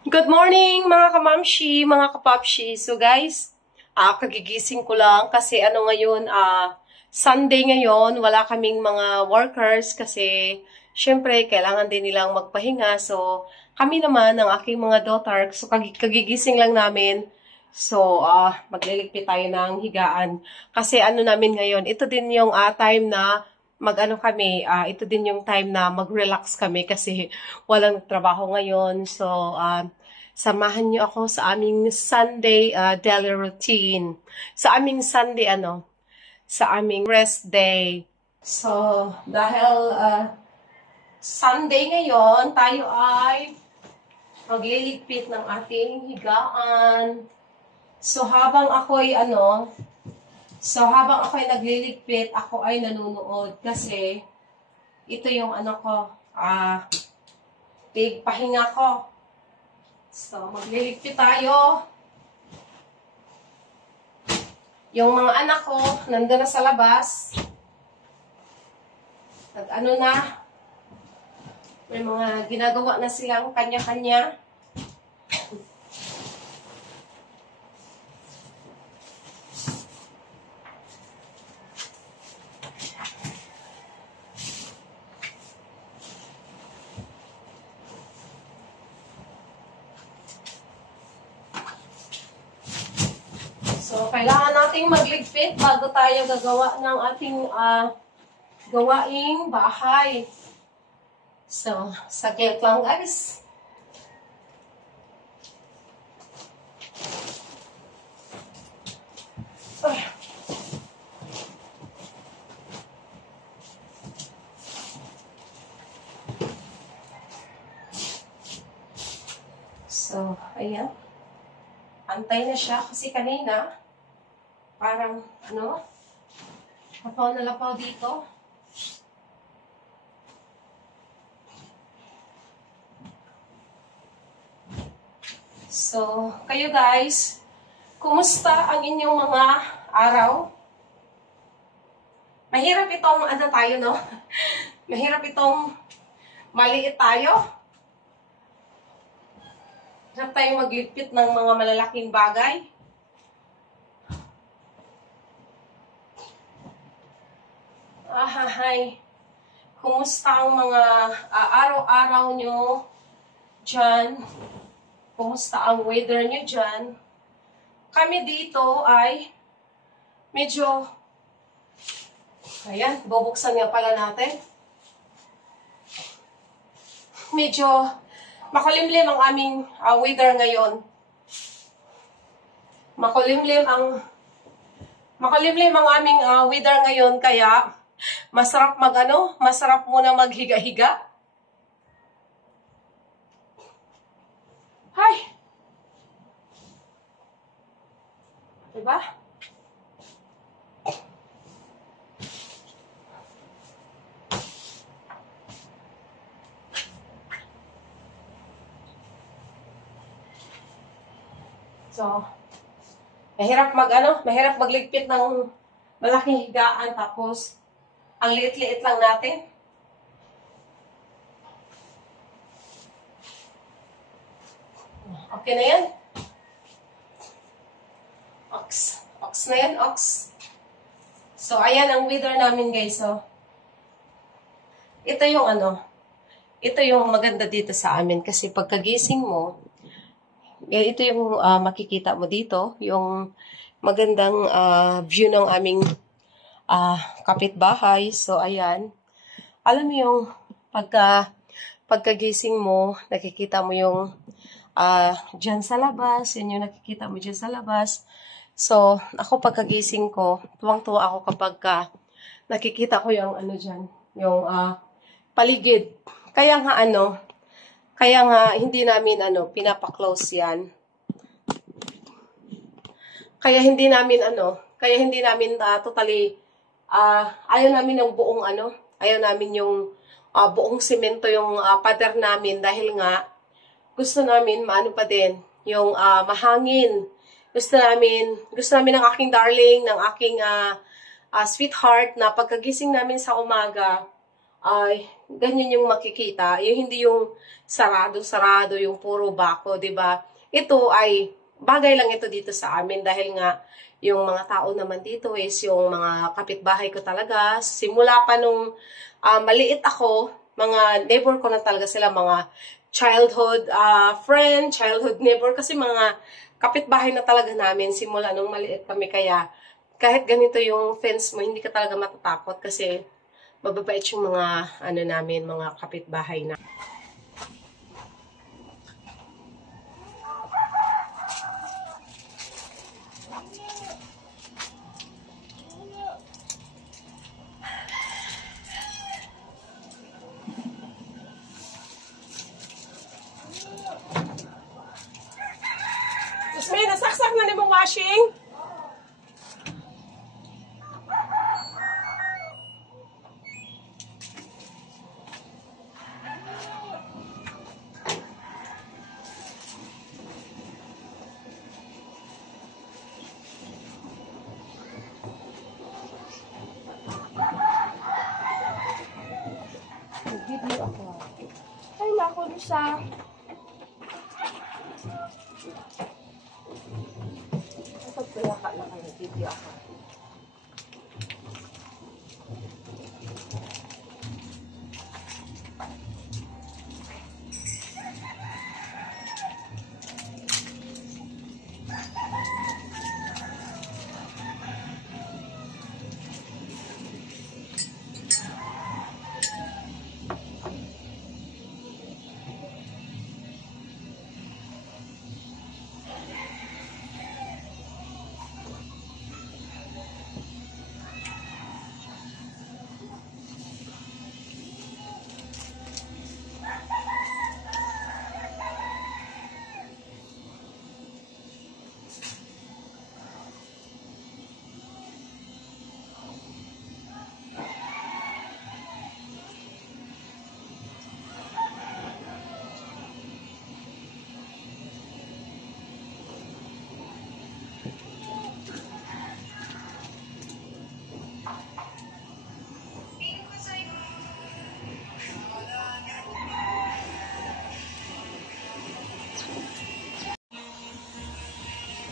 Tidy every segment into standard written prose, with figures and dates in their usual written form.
Good morning mga kamamshi, mga kapapshi. So guys, kagigising ko lang kasi ngayon, Sunday ngayon, wala kaming mga workers kasi syempre kailangan din nilang magpahinga. So kami naman ng aking mga daughter, so kagigising lang namin. So magliligpit tayo ng higaan. Kasi namin ngayon, ito din yung time na kami, ito din yung time na mag-relax kami kasi walang trabaho ngayon. So, samahan niyo ako sa aming Sunday daily routine. Sa aming Sunday, sa aming rest day. So, dahil Sunday ngayon, tayo ay magliligpit ng ating higaan. So, habang ako'y nagliligpit, ako ay nanonood kasi ito yung pahinga ko. So, magliligpit tayo. Yung mga anak ko, nandun na sa labas. May mga ginagawa na silang kanya-kanya. So, kailangan nating magligpit bago tayo gagawa ng ating gawaing bahay. So, saglit lang guys. So, ayan. Antay na siya kasi kanina, parang, lapaw na lapaw dito. So, kayo guys, kumusta ang inyong mga araw? Mahirap itong, Mahirap itong maliit tayo. Hirap tayong magligpit ng mga malalaking bagay. Kumusta ang mga araw-araw nyo dyan? Kumusta ang weather nyo dyan? Kami dito ay medyo, ayan, bubuksan nga pala natin. Medyo makulimlim ang aming weather ngayon. Makulimlim ang aming weather ngayon, kaya masarap masarap muna maghiga-higa. Hay! Diba? So, mahirap magligpit ng malaking higaan tapos ang liit-liit lang natin. Okay na yan? Ox na yan, ox. So, ayan ang weather namin guys. So, ito yung maganda dito sa amin kasi pagkagising mo, ito yung makikita mo dito, yung magandang view ng aming kapitbahay. So, ayan. Alam mo yung pagkagising mo, nakikita mo yung dyan sa labas, yun yung nakikita mo dyan sa labas. So, ako pagkagising ko, tuwang-tuwa ako kapag nakikita ko yung dyan, yung paligid. Kaya nga hindi namin pinapa-close yan. Kaya hindi namin totally ayaw namin ng buong ayaw namin yung buong semento yung pader namin dahil nga gusto namin pa din yung mahangin. Gusto namin ng aking darling, ng aking sweetheart na pagkagising namin sa umaga, ay ganyan yung makikita. Yung hindi yung sarado-sarado, yung puro bako, 'di ba? Ito ay bagay lang ito dito sa amin dahil nga yung mga tao naman dito is yung mga kapitbahay ko talaga. Simula pa nung maliit ako, mga neighbor ko na talaga sila, mga childhood friend, childhood neighbor, kasi mga kapitbahay na talaga namin simula nung maliit kami. Kaya kahit ganito yung fence mo, hindi ka talaga matatakot kasi mababait yung mga ano namin, mga kapitbahay na. May nasaksak na limang washing. Video ako. Ay, nako siya. Kaya ka na kayo, video ako.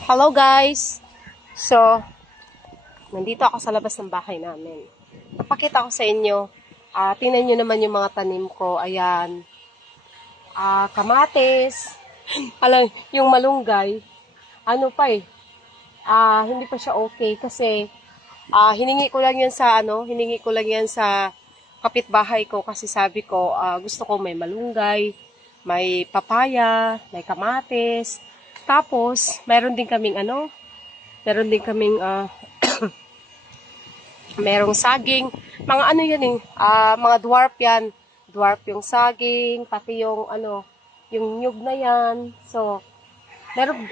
Hello guys! So, nandito ako sa labas ng bahay namin. Papakita ko sa inyo. Tingnan nyo naman yung mga tanim ko. Ayan. Kamatis. Alam, yung malunggay. Ano pa eh. Hindi pa siya okay kasi hiningi ko lang yan sa kapitbahay ko kasi sabi ko gusto ko may malunggay, may papaya, may kamatis. Tapos, meron din kaming merong saging. Mga ano yan eh, mga dwarf yan. Dwarf yung saging, pati yung yung nyug na yan. So,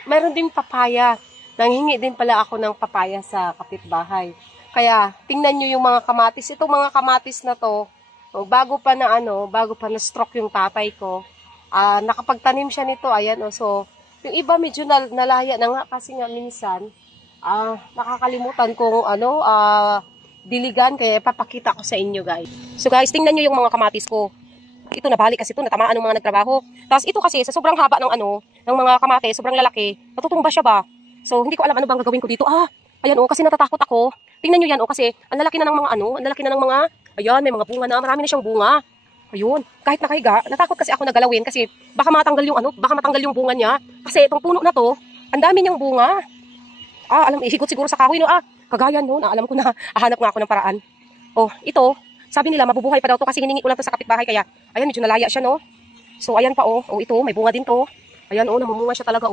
meron din papaya. Nanghingi din pala ako ng papaya sa kapitbahay. Kaya, tingnan nyo yung mga kamatis. Itong mga kamatis na to, bago pa na stroke yung tatay ko, nakapagtanim siya nito, ayan so, yung iba medyo nalaya na nga kasi nga minsan, nakakalimutan kung diligan, kaya papakita ko sa inyo guys. So guys, tingnan nyo yung mga kamatis ko. Ito nabalik kasi ito, natamaan ng mga nagtrabaho. Tapos ito kasi sa sobrang haba ng mga kamatis, sobrang lalaki, natutumba siya ba? So hindi ko alam ano bang gagawin ko dito. Ayan kasi natatakot ako. Tingnan nyo yan kasi ang lalaki na ng mga ayan, may mga bunga na, marami na siyang bunga. Ayun, kahit nakahiga, natakot kasi ako na galawin kasi baka matanggal yung bunga niya. Kasi itong puno na to, ang dami niyang bunga. Ihigot siguro sa kahoy kagaya noon, alam ko na, hahanap nga ako ng paraan. Ito, sabi nila mabubuhay pa daw to kasi hiningi ko lang to sa kapitbahay kaya, ayan, medyo nalaya siya no. So ayan pa ito, may bunga din to. Ayan namumunga siya talaga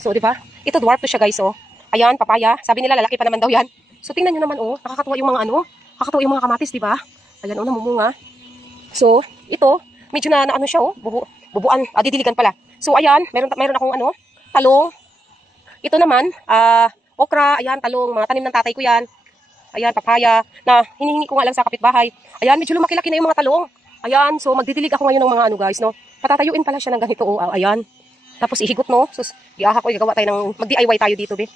So di ba? Ito dwarf to siya guys Ayan, papaya. Sabi nila lalaki pa naman daw yan. So tingnan niyo naman nakakatuwa yung mga kamatis, di ba? Ayan namumunga. So, ito, medyo na siya bubuan, didiligan pala. So, ayan, meron akong talong. Ito naman, okra, ayan, talong, mga tanim ng tatay ko yan. Ayan, papaya, na hinihingi ko nga lang sa kapitbahay. Ayan, medyo lumaki-laki na yung mga talong. Ayan, so magdidilig ako ngayon ng mga guys, no. Patatayuin pala siya ng ganito, ayan. Tapos ihigot, no. Sus, gagawa tayo ng, mag-DIY tayo dito, be.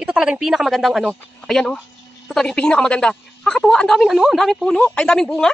Ito talaga yung pinakamagandang, ayan, ito talaga yung pinakamaganda. Kakatuwa, ang daming puno, ay, ang daming bunga.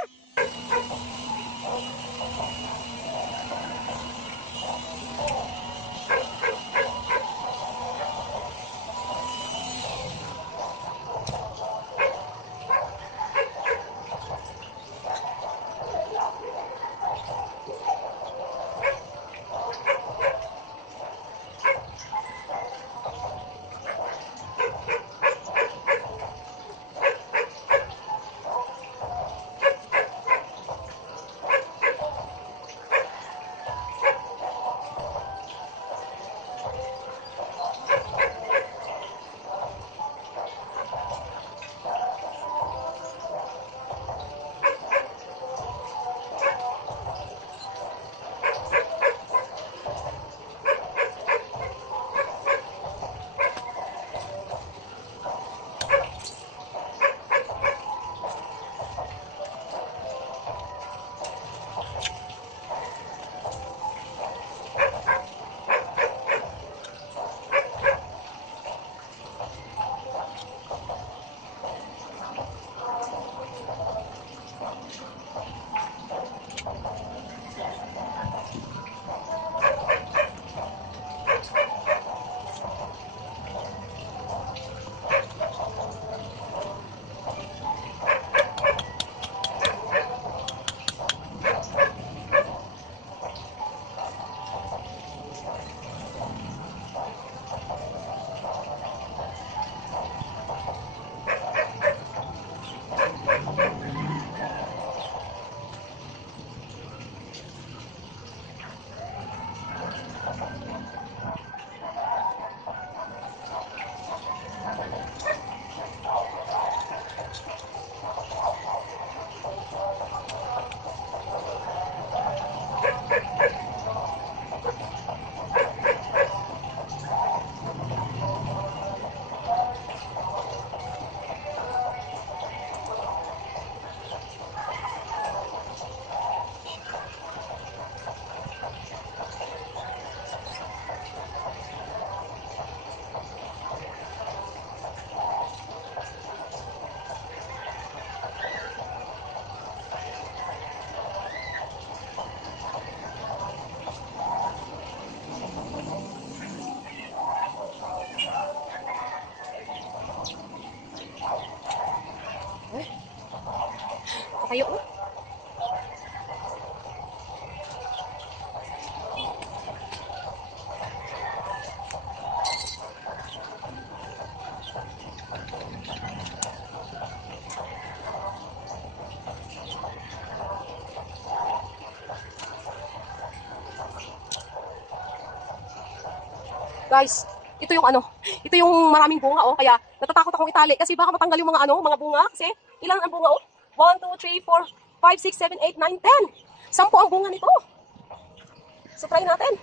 Kayo. Guys, ito yung ito yung maraming bunga kaya natatakot akong itali kasi baka matanggal yung mga mga bunga kasi ilang ang bunga 1, 2, 3, 4, 5, 6, 7, 8, 9, 10. 10 ang bunga nito. So try natin.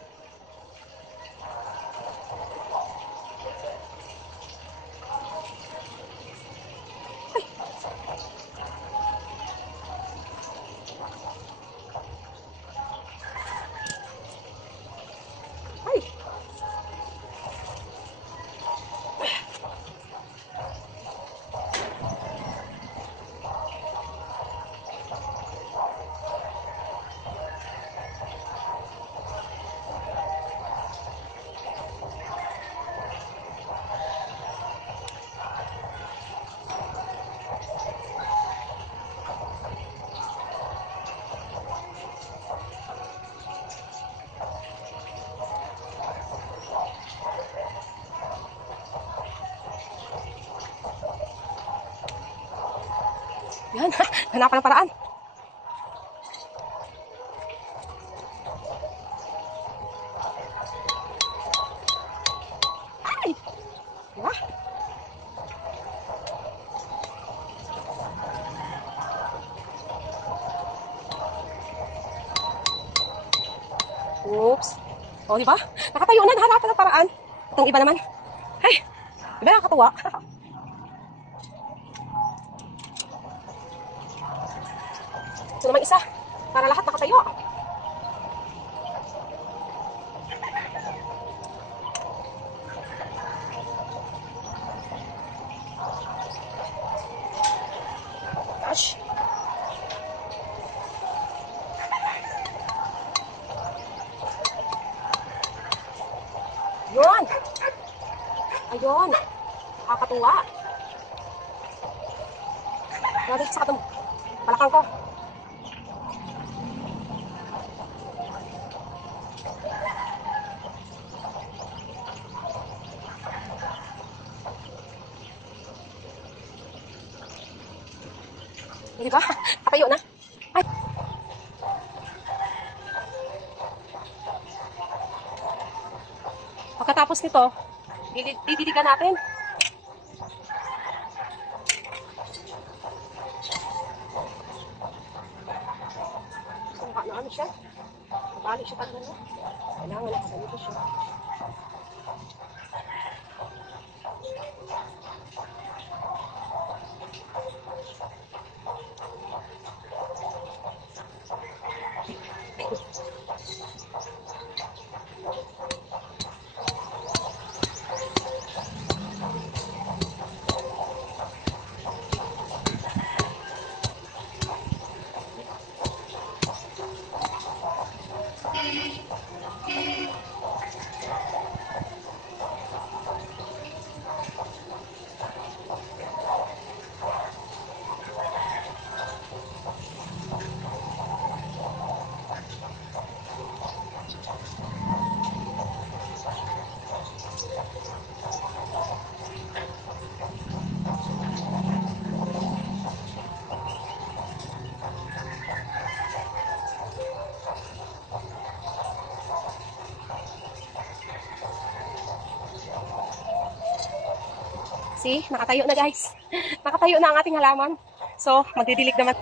Yan, hanapan ng paraan. Ay! Diba? Oops. O, diba? Nakatayo na, hanapan ng paraan. Itong iba naman. Ay, diba nakakatuwa? Ito naman isa, para lahat nakatayo. Gosh. Yun. Ayun. Nakakatuwa. Grabe sa katong balakang ko. Diba? Patayo na. Ay. Pagkatapos nito, didiligan natin. Kung ano siya, balik siya taglan na. Kailangan nakasalito siya. See, nakatayo na guys. Nakatayo na ang ating halaman. So, magdidilig naman.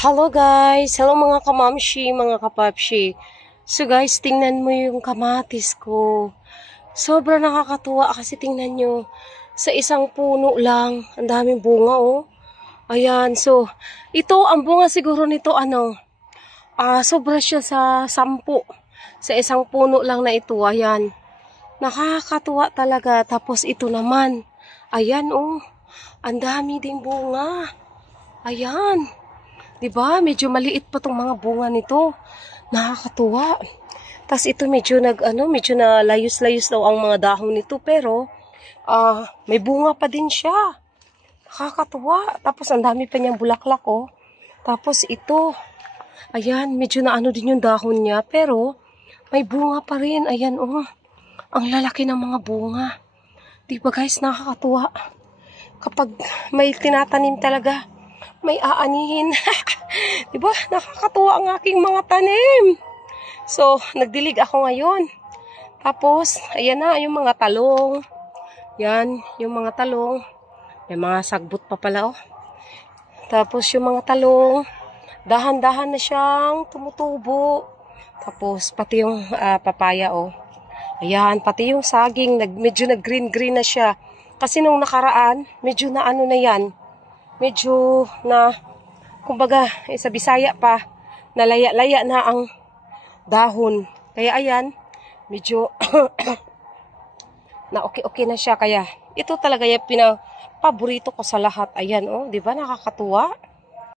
Hello guys! Hello mga kamamshi, mga kapapshi. So guys, tingnan mo yung kamatis ko. Sobra nakakatuwa kasi tingnan nyo. Sa isang puno lang, ang daming bunga oh. Ayan, so, ito, ang bunga siguro nito, sobra siya sa 10. Sa isang puno lang na ito, ayan. Nakakatuwa talaga. Tapos ito naman, ayan, oh, ang dami ding bunga. Ayan. 'Di ba? Medyo maliit pa tong mga bunga nito. Nakakatuwa. Tapos ito medyo na layus-layus daw ang mga dahon nito, pero may bunga pa din siya. Nakakatuwa. Tapos ang dami pa niyang bulaklak, oh. Tapos ito, ayan, medyo na din yung dahon niya, pero may bunga pa rin. Ayan, oh. Ang lalaki ng mga bunga. 'Di ba, guys? Nakakatuwa. Kapag may tinatanim talaga, may aanihin. Diba? Nakakatuwa ang aking mga tanim. So, nagdilig ako ngayon. Tapos, ayan na, yung mga talong. Yan, yung mga talong. May mga sagbot pa pala, oh. Tapos, yung mga talong, dahan-dahan na siyang tumutubo. Tapos, pati yung papaya, oh. Ayan, pati yung saging, medyo nag-green-green na siya. Kasi nung nakaraan, medyo na na yan. Medyo na, kumbaga, sa Bisaya pa, nalaya-laya na ang dahon. Kaya ayan, medyo na okay na siya. Kaya ito talaga yung paborito ko sa lahat. Ayan, oh, di ba nakakatuwa?